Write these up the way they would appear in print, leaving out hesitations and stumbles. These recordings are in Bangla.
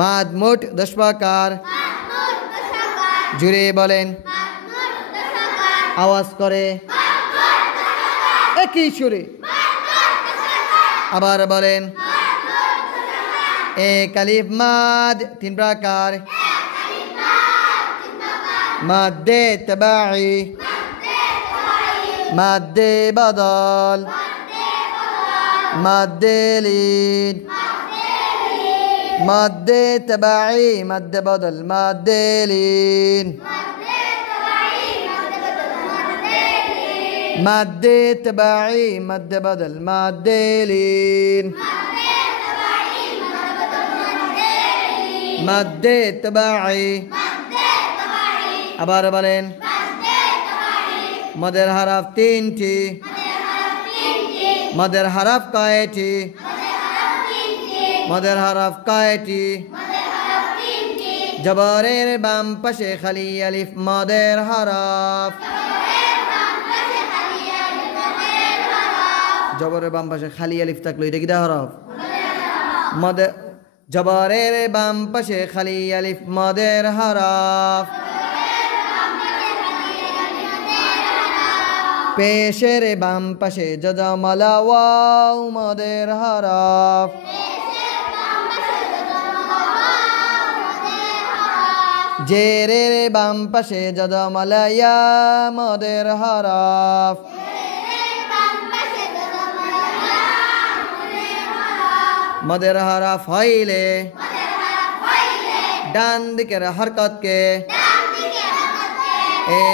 মাদ মোট 10 প্রকার জুড়ে বলেন আওয়াজ করে একই সুরে আবার বলেন এক আলিফ মাদ 3 প্রকার মাদ্দে তবাঈ মাদ্দে বদল মাদ্দে লিন মাদ্দে তবাঈ মাদ্দে বদল মাদ্দে লিন মাদ্দে তবাঈ মাদ্দে বদল মাদ্দে লিন মাদ্দে তবাঈ আবার বলেন মদের হরফ 3টি মদের হরফ কয়টি মদের হরফ কয়টি জবরের বাম পাশে খালি আলিফ মদের হরফ জবরের বাম পাশে খালি আলিফ থাকলো এটা কি হরফ মদের জবরের বাম পাশে খালি আলিফ মদের হরফ পেশের বাম পাশে জজমলা ওয়াও মদের হরফ জেরের বাম পাশে জজমলা ইয়া মদের হরফ মদের হরফ হইলে ডান দিকের হরকতকে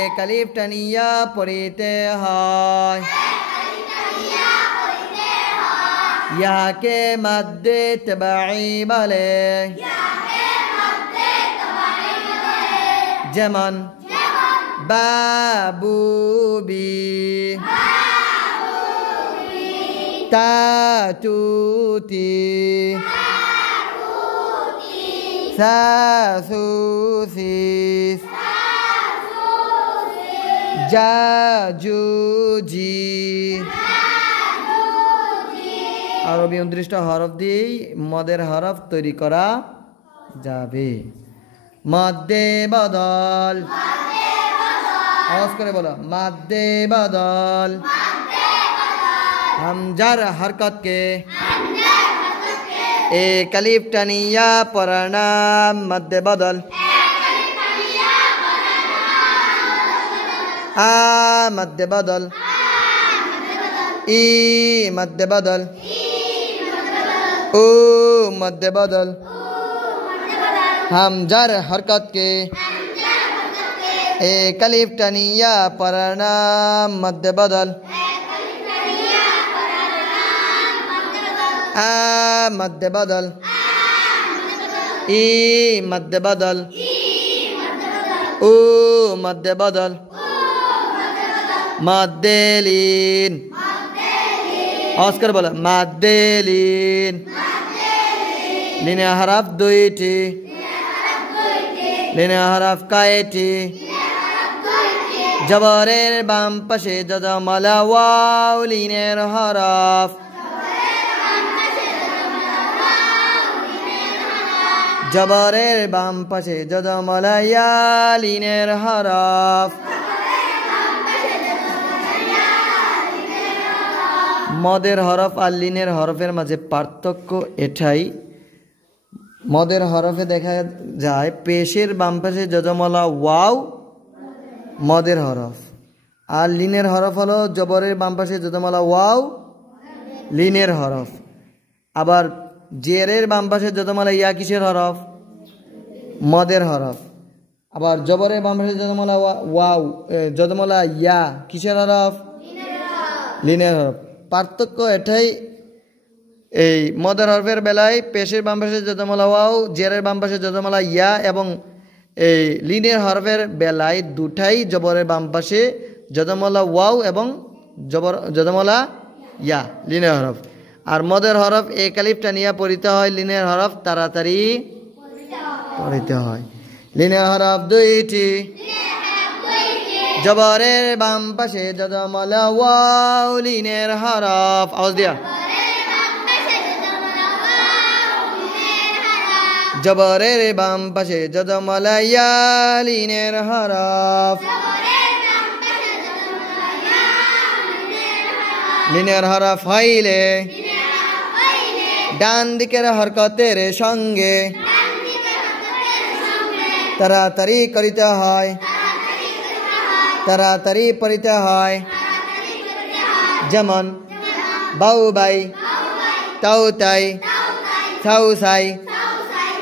এক আলিফ টানিয়া পড়িতে হয় ইয়াকে মাদ্দে তবাঈ বলে যেমন বাবুবি তাতুতি সাসুসিস জাজুজি আরবি 29টা হরফ দিয়েই মদের হরফ তৈরি করা যাবে মাদ্দে বদল আওয়াজ করে বলো মাদ্দে বদল হামজার হরকতকে এক আলিফ টানিয়া পড়না মাদ্দে বদল আ মাদ্দে বদল ই মাদ্দে বদল ও মাদ্দে বদল হামজার হরকতকে এক আলিফ টানিয়া পড়না মাদ্দে বদল আ মাদ্দে বদল ই মাদ্দে বদল ও মাদ্দে বদল মাদ্দে লিন আওয়াজ করে বলো মাদ্দে লিন লিনে হরফ 2টি লিনে হরফ কয়টি জবরের বাম পাশে জজমলা ওয়াও লিনের হরফ জবরের বাম পাশে জজমলা ইয়া লিনের হরফ মদের হরফ আর লিনের হরফের মাঝে পার্থক্য এটাই মদের হরফে দেখা যায় পেশের বাম পাশে জজমলা ওয়াও মদের হরফ আর লিনের হরফ হলো জবরের বাম পাশে জজমলা ওয়াও লিনের হরফ আবার জেরের বাম পাশে জজমলা ইয়া কিসের হরফ মদের হরফ আবার জবরের বাম পাশে জজমলা ওয়াও জজমলা ইয়া কিসের হরফ লিনের হরফ পার্থক্য এটাই এই মদের হরফের বেলায় পেশের বাম পাশে জজমলা ওয়াও জেরের বাম পাশে জজমলা ইয়া এবং এই লিনের হরফের বেলায় দুটাই জবরের বাম পাশে জজমলা ওয়াও এবং জজমলা ইয়া লিনের হরফ আর মদের হরফ এক আলিফ টানিয়া পড়িতে হয় লিনের হরফ তাড়াতাড়ি পড়িতে হয় লিনের হরফ 2টি জবরের বাম পাশে জজমলা ওয়াও লিনের হরফ আওয়াজ দিয়া জবরের বাম পাশে যজমলা ইয়া লিনের হরফ লিনের হরফ হইলে ডান দিকের হরকতের সঙ্গে তাড়াতাড়ি করিতে হয় তাড়াতাড়ি পড়িতে হয় যেমন বাউ বাই তাও তাই ছাউ সাই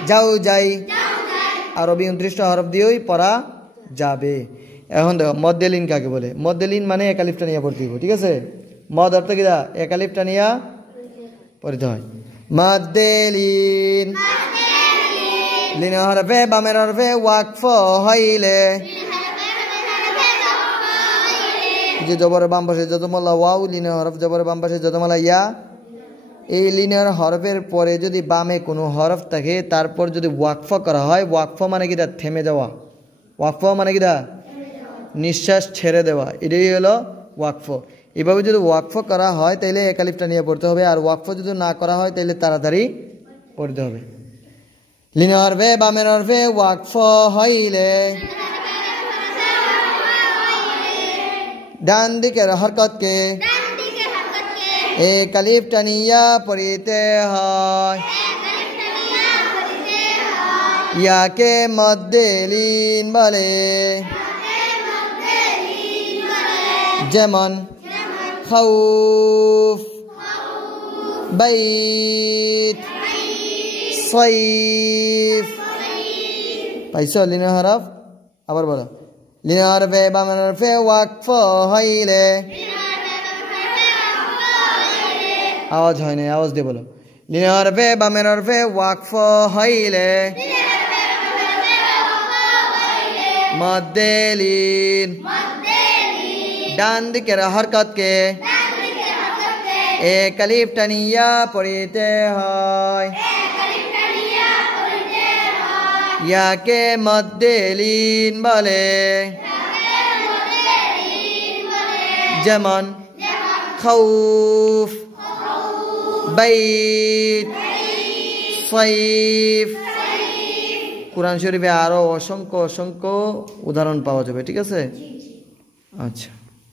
যাও যাই আরবি 29টা হরফ দিয়েই পড়া যাবে। এখন দেখো মদ্দেলিন কাকে বলে? মদ্দেলিন মানে একালিফটা নিয়ে পড়তে হবে, ঠিক আছে? মদ অর্থ কি? একালিফটা নিয়ে পড়তে হয়। মদ্দেলিন লিন হরফে বামের হরফে ওয়াকফ হইলে যে জবরের বাম পাশে যজমলা ওয়াও লিনের হরফ জবরের বাম পাশে যজমলা ইয়া এই লিনের হরফের পরে যদি বামে কোনো হরফ থাকে তারপর যদি ওয়াকফ করা হয়, ওয়াকফ মানে কি? থেমে যাওয়া। ওয়াকফ মানে কি? নিঃশ্বাস ছেড়ে দেওয়া, এটাই হলো ওয়াকফ। এভাবে যদি ওয়াকফ করা হয় তাহলে একালিফটা নিয়ে পড়তে হবে, আর ওয়াকফ যদি না করা হয় তাহলে তাড়াতাড়ি পড়তে হবে। লিনের হরফে বামের হরফে ওয়াকফ হইলে ডান দিকের হরকতকে একালিফটা নিয়া পড়িতে হয়। ইয়াকে মদ্দেলিন বলে। যেমন খাউফ বাইত সাইফ। পাইছো লিনের হরফ? আবার বলো। লিনের হরফে বামের হরফে ওয়াকফ হইলে আওয়াজ হয় না, আওয়াজ দিয়ে বলো। লিনের হরফে বামের হরফে ওয়াকফ হইলে মদ্দেলিন ডান দিকের হরকতকে একালিফটা নিয়া পড়িতে হয়। ইয়াকে মদ্দেলিন বলে। যেমন খাউফ বাইত সাইফ। কোরআন শরীফে আরো অসংখ্য অসংখ্য উদাহরণ পাওয়া যাবে, ঠিক আছে? আচ্ছা।